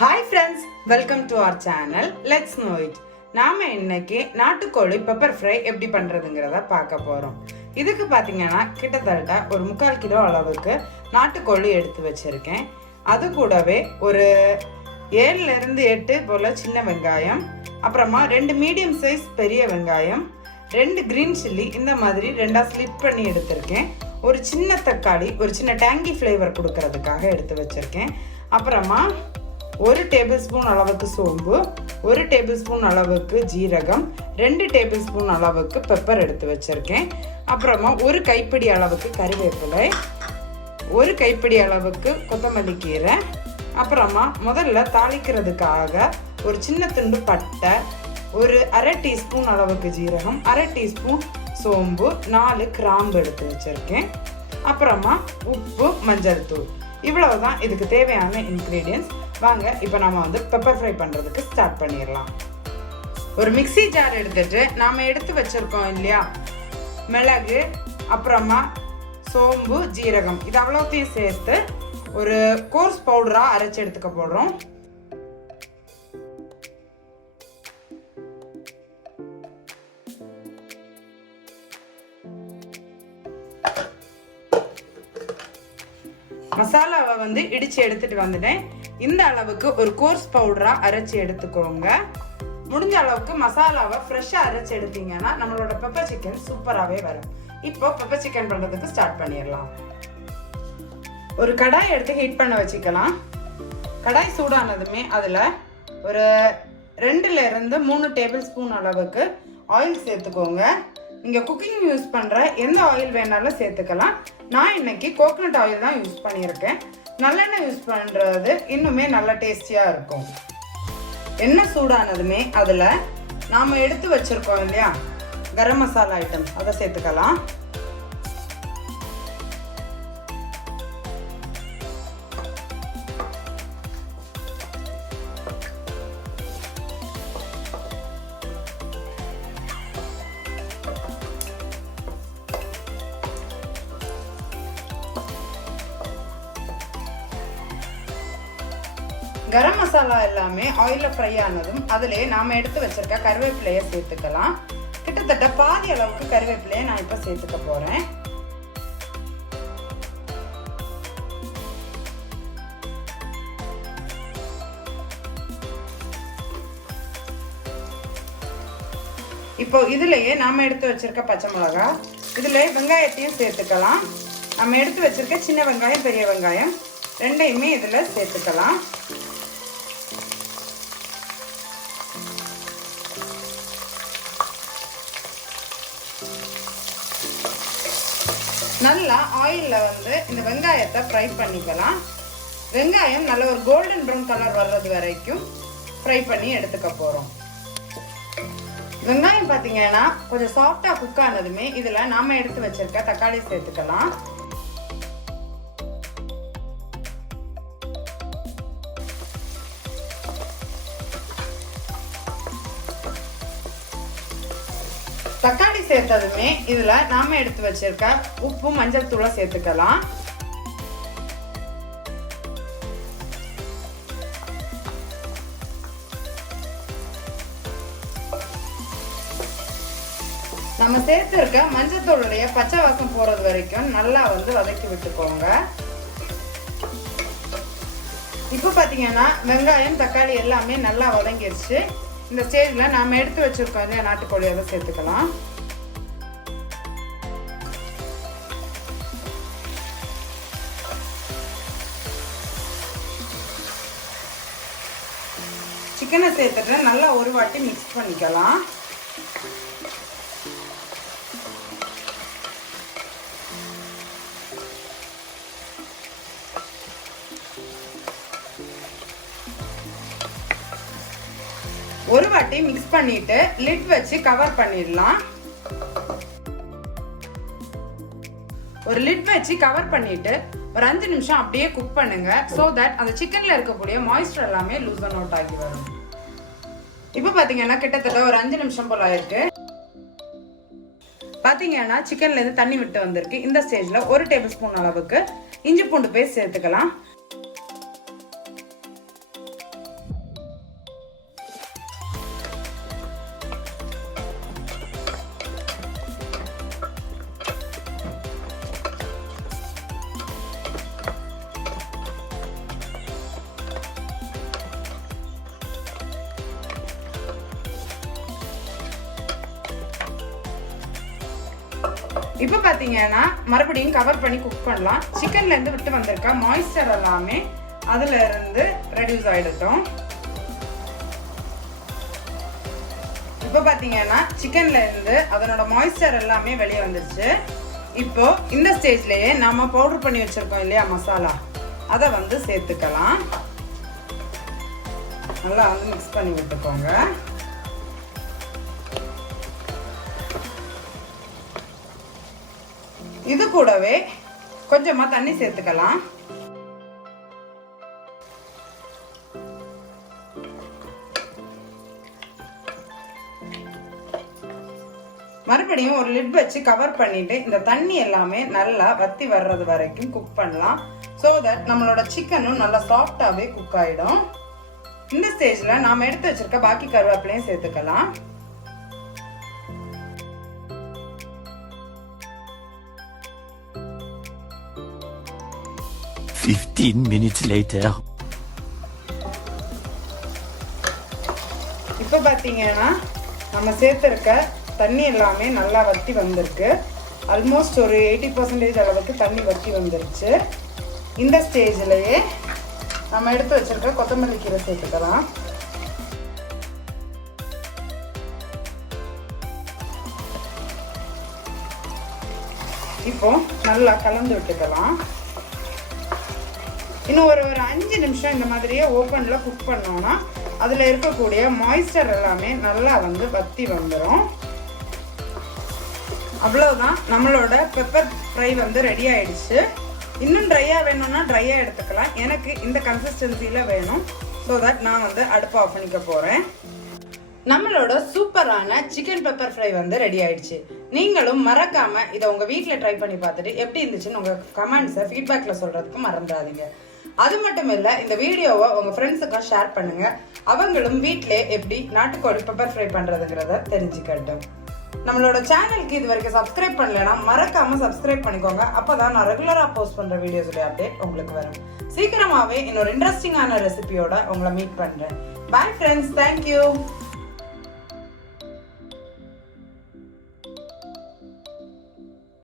Hi friends, welcome to our channel. Let's know it. நாம இன்னைக்கு நாட்டுக்கோழி பெப்பர் ஃப்ரை எப்படி பண்றதுங்கறத பார்க்க போறோம். இதுக்கு பாத்தீங்கன்னா கிட்டத்தட்ட ஒரு 3/4 கிலோ அளவுக்கு நாட்டுக்கோழி எடுத்து வச்சிருக்கேன். அது கூடவே ஒரு 7 இருந்து 8 போல சின்ன வெங்காயம், அப்புறமா 2 மீடியம் சைஸ் பெரிய வெங்காயம், 2 கிரீன் சில்லி இந்த மாதிரி ரெண்டா ஸ்லிப் பண்ணி எடுத்திருக்கேன். ஒரு சின்ன தக்காளி, ஒரு சின்ன டேங்கி ஃப்ளேவர் கொடுக்கறதுக்காக எடுத்து வச்சிருக்கேன். அப்புறமா 1 டேபிள் ஸ்பூன் அளவுக்கு சோம்பு, 1 டேபிள் ஸ்பூன் அளவுக்கு ஜீரகம், 2 டேபிள் ஸ்பூன் அளவுக்கு பெப்பர் எடுத்து வச்சிருக்கேன். அப்புறமா 1 கைப்பிடி அளவுக்கு கறிவேப்பிலை, 1 கைப்பிடி அளவுக்கு கொத்தமல்லி கீரை, அப்புறமா முதல்ல தாளிக்கிறதுக்காக ஒரு சின்ன துண்டு பட்டை, ஒரு 1/2 டீஸ்பூன் அளவுக்கு ஜீரகம், 1/2 டீஸ்பூன் சோம்பு, 4 கிராம்பு எடுத்து வச்சிருக்கேன். அப்புறமா உப்பு, மஞ்சள் தூள். இவ்வளவுதான் இதுக்கு தேவையான இன்கிரீடியன்ஸ். வாங்க இப்போ நாம பெப்பர் ஃப்ரை பண்றதுக்கு ஸ்டார்ட் பண்ணிடலாம். ஒரு மிக்ஸி ஜார் எடுத்துட்டு நாம எடுத்து வச்சிருக்கோம் இல்லையா மிளகு, அப்புறமா சோம்பு, ஜீரகம், இது அவ்வளோத்தையும் சேர்த்து ஒரு கோர்ஸ் பவுடரா அரைச்சு எடுத்துக்க போடுறோம். மசாலாவை இடிச்சு எடுத்துட்டு வந்துட்டேன். இந்த அளவுக்கு ஒரு கோர்ஸ் பவுடரா அரைச்சு எடுத்துக்கோங்க. முடிஞ்ச அளவுக்கு மசாலாவை ஃப்ரெஷ்ஷா அரைச்சு எடுத்தீங்கன்னா நம்மளோட பெப்பர் சிக்கன் சூப்பராகவே வரும். இப்போ பெப்பர் சிக்கன் பண்றதுக்கு ஸ்டார்ட் பண்ணிடலாம். ஒரு கடாய் எடுத்து ஹீட் பண்ண வச்சுக்கலாம். கடாய் சூடானதுமே அதுல ஒரு 2 இருந்து 3 டேபிள் ஸ்பூன் அளவுக்கு ஆயில் சேர்த்துக்கோங்க. நீங்க குக்கிங் யூஸ் பண்ற எந்த ஆயில் வேணாலும் சேர்த்துக்கலாம். நான் இன்னைக்கு கோகனட் ஆயில் தான் யூஸ் பண்ணியிருக்கேன். நல்லெண்ணெய் யூஸ் பண்றது இன்னுமே நல்ல டேஸ்டியா இருக்கும். எண்ணெய் சூடானதுமே அதுல நாம எடுத்து வச்சிருக்கோம் இல்லையா கரம் மசாலா ஐட்டம், அதை சேர்த்துக்கலாம். கரம் மசாலா எல்லாமே ஆயில ஃப்ரை ஆனதும் அதிலே நாம எடுத்து வச்சிருக்க கறிவேப்பிலையை சேர்த்துக்கலாம். கிட்டத்தட்ட பாதி அளவுக்கு கறிவேப்பிலையை நான் இப்ப சேர்த்துக்க போறேன். இப்போ இதுலயே நாம எடுத்து வச்சிருக்க பச்சை மிளகாய், இதுல வெங்காயத்தையும் சேர்த்துக்கலாம். நம்ம எடுத்து வச்சிருக்க சின்ன வெங்காயம், பெரிய வெங்காயம் ரெண்டையுமே இதுல சேர்த்துக்கலாம். நல்லா ஆயில்ல இந்த வெங்காயத்தை ஃப்ரை பண்ணிக்கலாம். வெங்காயம் நல்ல ஒரு கோல்டன் ப்ரௌன் கலர் வர்றது வரைக்கும் ஃப்ரை பண்ணி எடுத்துக்க போறோம். வெங்காயம் பாத்தீங்கன்னா கொஞ்சம் சாஃப்டா குக் ஆனதுமே இதுல நாம எடுத்து வச்சிருக்க தக்காளி சேர்த்துக்கலாம். தக்காளி சேர்த்ததுமே இதுல நாம எடுத்து வச்சிருக்க உப்பு, மஞ்சள் தூளை சேர்த்துக்கலாம். நம்ம சேர்த்திருக்க மஞ்சள் தூளுடைய பச்சை வாசம் போறது வரைக்கும் நல்லா வதக்கி விட்டுக்கோங்க. இப்ப பாத்தீங்கன்னா வெங்காயம், தக்காளி எல்லாமே நல்லா வதங்கிருச்சு. இந்த ஸ்டேஜ்ல நாம எடுத்து வச்சிருக்கோம் இல்லையா நாட்டுக்கோழி, அதை சேர்த்துக்கலாம். சிக்கனை சேர்த்துட்டு நல்லா ஒரு வாட்டி மிக்ஸ் பண்ணிக்கலாம். ஒரு வாட்டி மிக்ஸ் பண்ணிட்டு லிட் வச்சு கவர் பண்ணிடலாம். ஒரு லிட் வச்சு கவர் பண்ணிட்டு ஒரு 5 நிமிஷம் அப்படியே குக் பண்ணுங்க. சோ தட் அந்த சிக்கன்ல இருக்கக்கூடிய மாய்ஸ்சர் எல்லாமே லூசன் அவுட் ஆகி வரும். இப்போ பாத்தீங்கன்னா கிட்டத்தட்ட ஒரு 5 நிமிஷம் போல ஆயிருக்கு. பாத்தீங்கன்னா சிக்கன்ல இருந்து தண்ணி விட்டு வந்திருக்கு. இந்த ஸ்டேஜ்ல 1 டேபிள் ஸ்பூன் அளவுக்கு இஞ்சி பூண்டு பேஸ்ட் சேர்த்துக்கலாம். இப்போ பார்த்தீங்கன்னா மறுபடியும் கவர் பண்ணி குக் பண்ணலாம். சிக்கன்ல இருந்து விட்டு வந்திருக்க மாய்ஸ்சர் எல்லாமே அதுல இருந்து ரெடியூஸ் ஆயிடட்டும். இப்போ பார்த்தீங்கன்னா சிக்கன்ல இருந்து அதனோட மாய்ஸ்சர் எல்லாமே வெளியே வந்துருச்சு. இப்போ இந்த ஸ்டேஜ்லயே நாம பவுடர் பண்ணி வச்சிருக்கோம் இல்லையா மசாலா, அதை வந்து சேர்த்துக்கலாம். நல்லா வந்து மிக்ஸ் பண்ணி விட்டுக்கோங்க. இது கூடவே கொஞ்சமா தண்ணி சேர்த்துக்கலாம். மறுபடியும் ஒரு லிட் வச்சு கவர் பண்ணிட்டு இந்த தண்ணி எல்லாமே நல்லா வத்தி வர்றது வரைக்கும் குக் பண்ணலாம். ஸோ தட் நம்மளோட சிக்கனும் நல்லா சாஃப்டாகவே குக் ஆகிடும். இந்த ஸ்டேஜ்ல நாம எடுத்து வச்சிருக்க பாக்கி கருவேப்பிலையும் சேர்த்துக்கலாம். இப்போ பாத்தீங்கன்னா நம்ம சேர்த்திருக்க தண்ணி எல்லாமே நல்லா வத்தி வந்திருக்கு. ஆல்மோஸ்ட் ஒரு 80% அளவுக்கு தண்ணி வத்தி வந்துருச்சு. இந்த ஸ்டேஜ்லயே நம்ம எடுத்து வச்சிருக்க கொத்தமல்லி கீரை சேர்த்துக்கலாம். இப்போ நல்லா கலந்து விட்டுக்கலாம். இன்னும் ஒரு 5 நிமிஷம் இந்த மாதிரியே ஓப்பன்ல குக் பண்ணோம்னா அதுல இருக்கக்கூடிய மாய்ஸ்சர் எல்லாமே நல்லா வந்து வத்தி வந்துடும். அவ்வளவுதான், நம்மளோட பெப்பர் ஃப்ரை வந்து ரெடி ஆயிடுச்சு. இன்னும் ட்ரையா வேணும்னா ட்ரையா எடுத்துக்கலாம். எனக்கு இந்த கன்சிஸ்டன்சில வேணும். ஸோ தட் நான் வந்து அடுப்பை ஆஃப் பண்ணிக்க போறேன். நம்மளோட சூப்பரான சிக்கன் பெப்பர் ஃப்ரை வந்து ரெடி ஆயிடுச்சு. நீங்களும் மறக்காம இதை உங்க வீட்டில் ட்ரை பண்ணி பார்த்துட்டு எப்படி இருந்துச்சுன்னு உங்க கமெண்ட்ஸை ஃபீட்பேக்ல சொல்றதுக்கு மறந்துடாதீங்க. அது மட்டும் இல்ல, இந்த வீடியோவை உங்க ஃப்ரெண்ட்ஸுக்கும் ஷேர் பண்ணுங்க. அவங்களும் வீட்டிலே எப்படி நாட்டுக்கோழி பெப்பர் ஃப்ரை பண்றதுங்கிறத தெரிஞ்சுக்கட்டும். நம்மளோட சேனலுக்கு இது வரைக்கும் சப்ஸ்கிரைப் பண்ணலன்னா மறக்காம சப்ஸ்கிரைப் பண்ணிக்கோங்க. அப்பதான் நான் ரெகுலரா போஸ்ட் பண்ற வீடியோஸோட அப்டேட் உங்களுக்கு வரும். சீக்கிரமாவே இன்னொரு இன்ட்ரெஸ்டிங்கான ரெசிபியோட உங்களை மீட் பண்றேன். Bye friends, thank you.